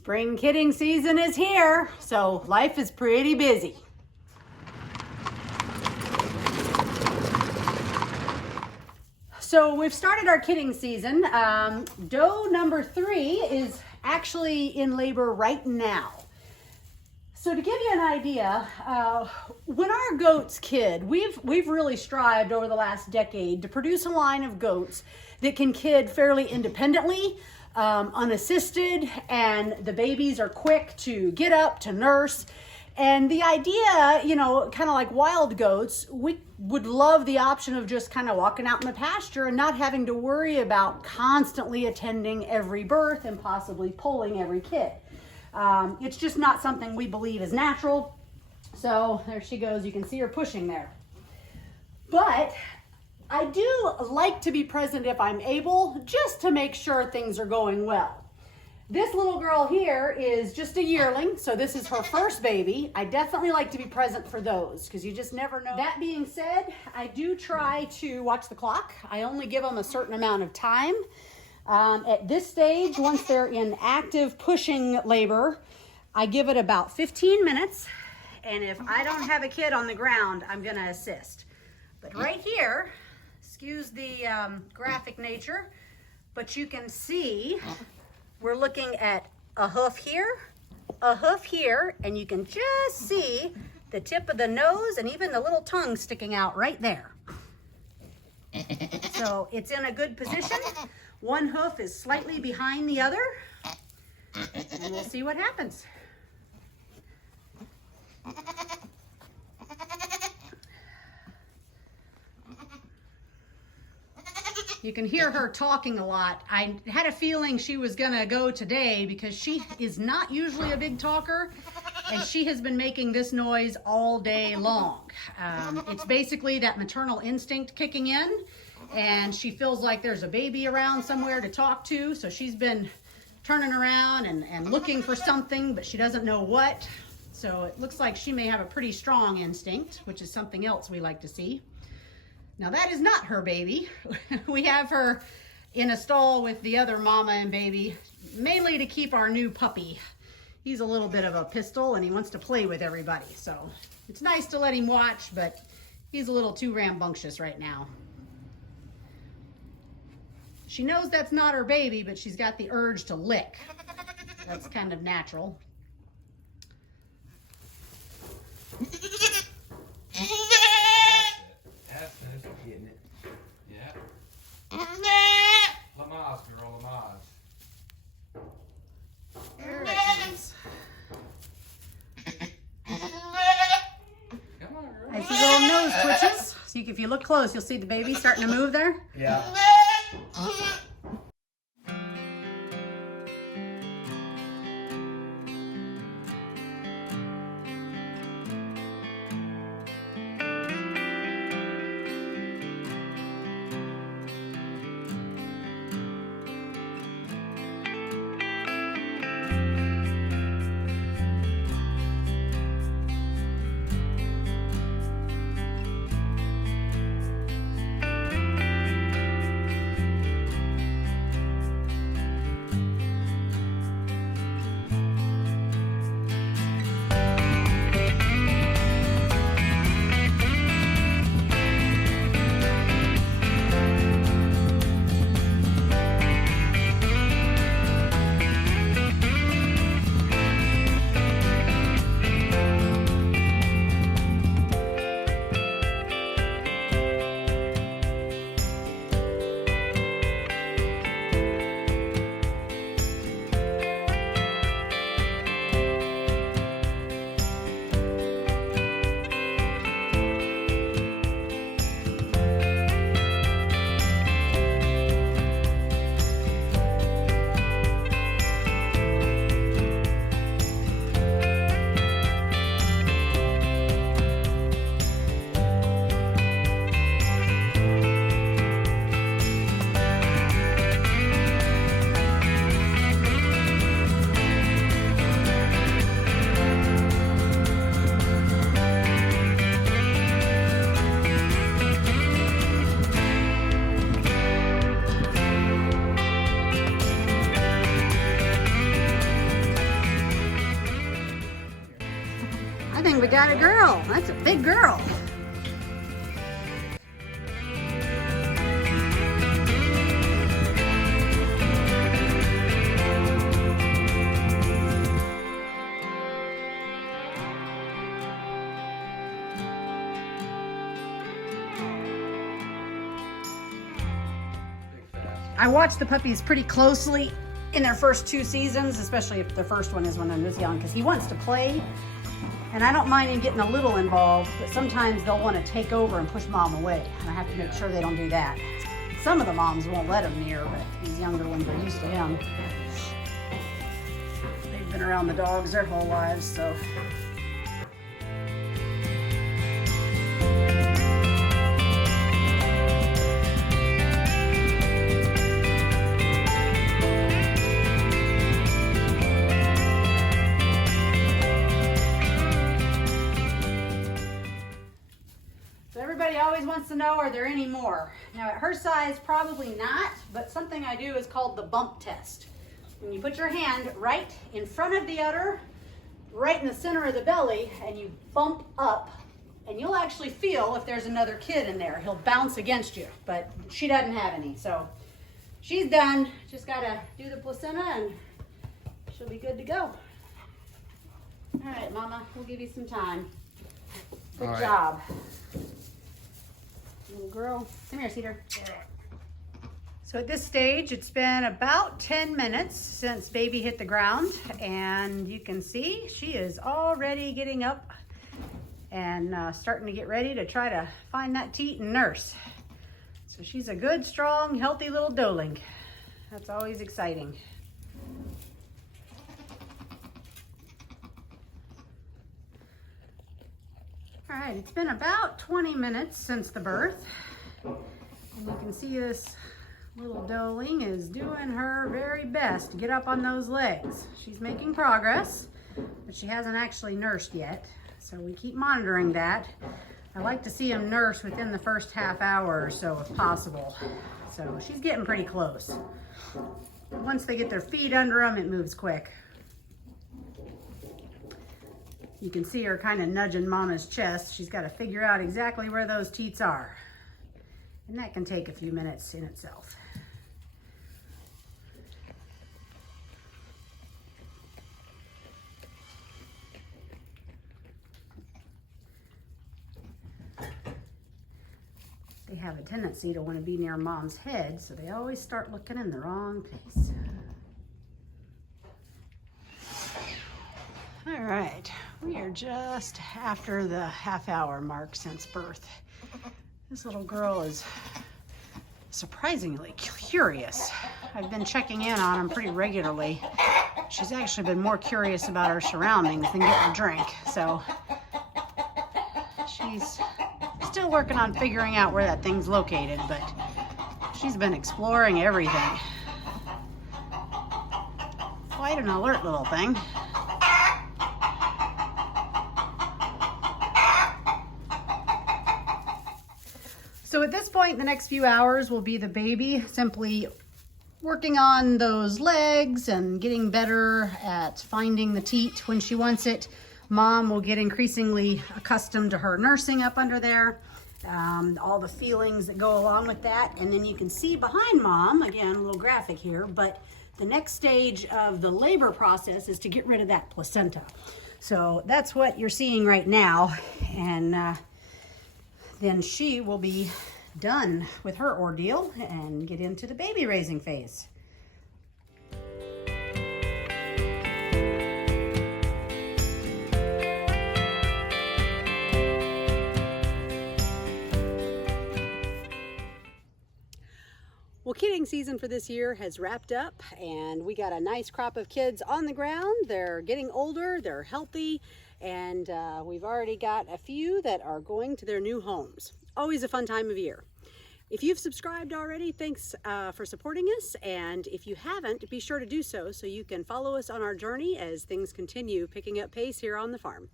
Spring kidding season is here, so life is pretty busy. So we've started our kidding season. Doe number 3 is actually in labor right now. So to give you an idea, when our goats kid, we've really strived over the last decade to produce a line of goats that can kid fairly independently, unassisted, and the babies are quick to get up, to nurse. And the idea, you know, kind of like wild goats, we would love the option of just kind of walking out in the pasture and not having to worry about constantly attending every birth and possibly pulling every kid. It's just not something we believe is natural. So there she goes. You can see her pushing there. But I do like to be present if I'm able, just to make sure things are going well. This little girl here is just a yearling, so this is her first baby. I definitely like to be present for those because you just never know. That being said, I do try to watch the clock. I only give them a certain amount of time. At this stage, once they're in active pushing labor, I give it about 15 minutes. And if I don't have a kid on the ground, I'm going to assist. But right here, excuse the graphic nature, but you can see we're looking at a hoof here, and you can just see the tip of the nose and even the little tongue sticking out right there. So it's in a good position. One hoof is slightly behind the other, and we'll see what happens. You can hear her talking a lot. I had a feeling she was gonna go today because she is not usually a big talker, and she has been making this noise all day long. It's basically that maternal instinct kicking in, and she feels like there's a baby around somewhere to talk to, so she's been turning around and looking for something, but she doesn't know what. So it looks like she may have a pretty strong instinct, which is something else we like to see. Now that is not her baby. We have her in a stall with the other mama and baby, mainly to keep our new puppy. He's a little bit of a pistol and he wants to play with everybody. So it's nice to let him watch, but he's a little too rambunctious right now. She knows that's not her baby, but she's got the urge to lick. That's kind of natural. Getting it. Yeah. Lamaze, girl, Lamaze. There it comes. Come on, girl. I see little nose twitches. So if you look close, you'll see the baby starting to move there. Yeah. I think we got a girl. That's a big girl. I watched the puppies pretty closely in their first 2 seasons, especially if the first one is when they're this young, because he wants to play. And I don't mind him getting a little involved, but sometimes they'll want to take over and push mom away. And I have to make sure they don't do that. Some of the moms won't let him near, but these younger ones are used to him. They've been around the dogs their whole lives, so. Everybody always wants to know, are there any more? Now at her size, probably not, but something I do is called the bump test. When you put your hand right in front of the udder, right in the center of the belly, and you bump up, and you'll actually feel if there's another kid in there. He'll bounce against you, but she doesn't have any, so she's done. Just gotta do the placenta and she'll be good to go. All right, Mama, we'll give you some time. Good job. Little girl, come here, Cedar. So at this stage, it's been about 10 minutes since baby hit the ground, and you can see she is already getting up and starting to get ready to try to find that teat and nurse. So she's a good, strong, healthy little doeling. That's always exciting. All right, it's been about 20 minutes since the birth. And you can see this little doeling is doing her very best to get up on those legs. She's making progress, but she hasn't actually nursed yet. So we keep monitoring that. I like to see them nurse within the first half hour or so if possible. So she's getting pretty close. Once they get their feet under them, it moves quick. You can see her kind of nudging Mama's chest. She's got to figure out exactly where those teats are. And that can take a few minutes in itself. They have a tendency to want to be near Mom's head, so they always start looking in the wrong place. All right, we are just after the half-hour mark since birth. This little girl is surprisingly curious. I've been checking in on them pretty regularly. She's actually been more curious about her surroundings than getting a drink, so she's still working on figuring out where that thing's located, but she's been exploring everything. Quite an alert little thing. So at this point, the next few hours will be the baby simply working on those legs and getting better at finding the teat when she wants it. Mom will get increasingly accustomed to her nursing up under there, all the feelings that go along with that. And then you can see behind Mom, again, a little graphic here, but the next stage of the labor process is to get rid of that placenta. So that's what you're seeing right now. And then she will be done with her ordeal and get into the baby raising phase. Well, kidding season for this year has wrapped up, and we got a nice crop of kids on the ground. They're getting older, they're healthy, and we've already got a few that are going to their new homes. Always a fun time of year. If you've subscribed already, thanks for supporting us, and if you haven't, be sure to do so you can follow us on our journey as things continue picking up pace here on the farm.